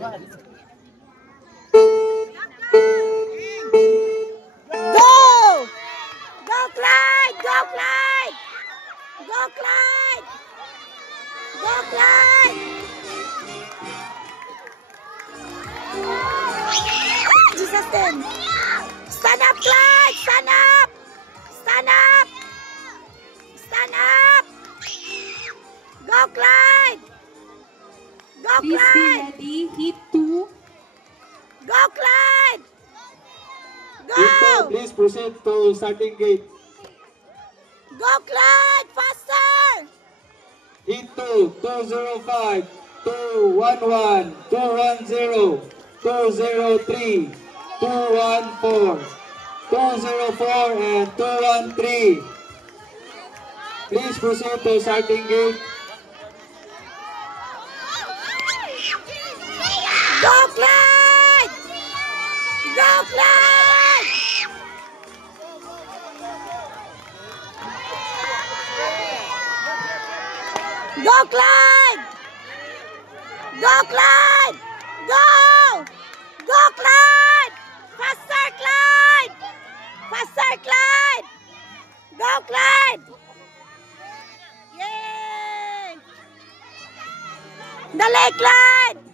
Go! Go Clyde! Go Clyde! Go Clyde! Go Clyde! Jesus then. Stand up Clyde! Stand up! Stand up! Stand up! Go Clyde! Go Please be Clyde! ready. Hit 2. Go Clyde! Go! Please proceed to starting gate. Go Clyde! Faster! Heat 2, 205, 211, 210, 203, 214, 204, and 213. Please proceed to starting gate. Go Clyde! Go Clyde! Go Clyde! Go Clyde! Go! Go Clyde! Faster Clyde! Faster Clyde! Go Clyde! Yay! Dali Clyde!